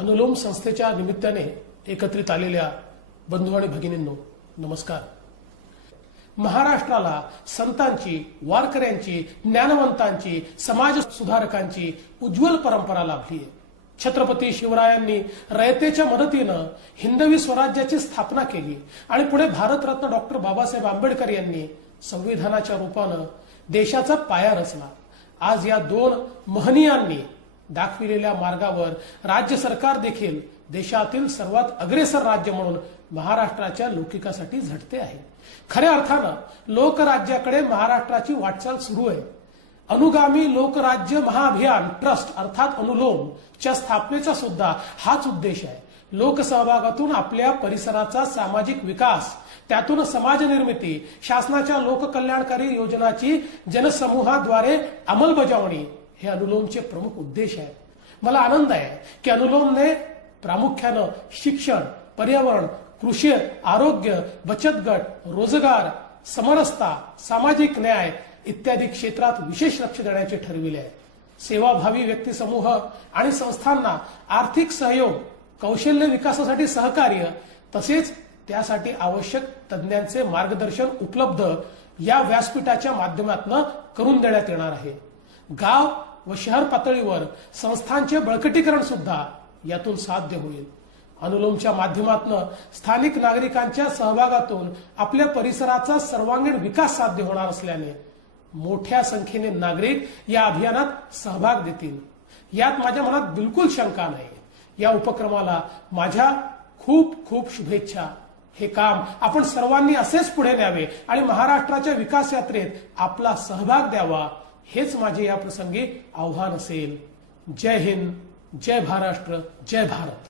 अनुलोम संस्थेच्या निमित्ताने एकत्रित आलेल्या बंधू आणि भगिनींनो नमस्कार. महाराष्ट्राला संतांची वारकऱ्यांची ज्ञानवंतांची समाज सुधारकांची उज्ज्वल परंपरा लाभली आहे. छत्रपती शिवरायांनी रयतेच्या मदतीनं हिंदवी स्वराज्याची स्थापना केली आणि पुढे भारतरत्न डॉक्टर बाबासाहेब आंबेडकर यांनी संविधानाच्या रूपानं देशाचा पाया रचला. आज या दोन महनीयांनी दाखविलेल्या मार्गावर राज्य सरकार देखील देशातील सर्वात अग्रेसर राज्य म्हणून महाराष्ट्राच्या लौकिकासाठी झटते आहे. खऱ्या अर्थानं लोकराज्याकडे महाराष्ट्राची वाटचाल सुरू आहे. अनुगामी लोकराज्य महाअभियान ट्रस्ट अर्थात अनुलोम च्या स्थापनेचा सुद्धा हाच उद्देश आहे. लोकसहभागातून आपल्या परिसराचा सामाजिक विकास त्यातून समाज निर्मिती शासनाच्या लोककल्याणकारी योजनाची जनसमूहाद्वारे अंमलबजावणी हे अनुलोमचे प्रमुख उद्देश आहे. मला आनंद आहे की अनुलोमने प्रामुख्यानं शिक्षण पर्यावरण कृषी आरोग्य बचत गट रोजगार समरसता सामाजिक न्याय इत्यादी क्षेत्रात विशेष लक्ष देण्याचे ठरविले आहे. सेवाभावी व्यक्ती समूह आणि संस्थांना आर्थिक सहयोग कौशल्य विकासासाठी सहकार्य तसेच त्यासाठी आवश्यक तज्ज्ञांचे मार्गदर्शन उपलब्ध या व्यासपीठाच्या माध्यमातून करून देण्यात येणार आहे. गाव व शहर पातळीवर संस्थांचे बळकटीकरण सुद्धा यातून साध्य होईल. अनुलोमच्या माध्यमातून स्थानिक नागरिकांच्या सहभागातून आपल्या परिसराचा सर्वांगीण विकास साध्य होणार असल्याने मोठ्या संख्येने नागरिक या अभियानात सहभाग देतील. यात माझ्या मनात बिलकुल शंका नाही. या उपक्रमाला माझ्या खूप खूप शुभेच्छा. हे काम आपण सर्वांनी असेच पुढे न्यावे आणि महाराष्ट्राच्या विकास यात्रेत आपला सहभाग द्यावा हेच माझे या प्रसंगी आव्हान असेल. जय हिंद जय महाराष्ट्र जय भारत.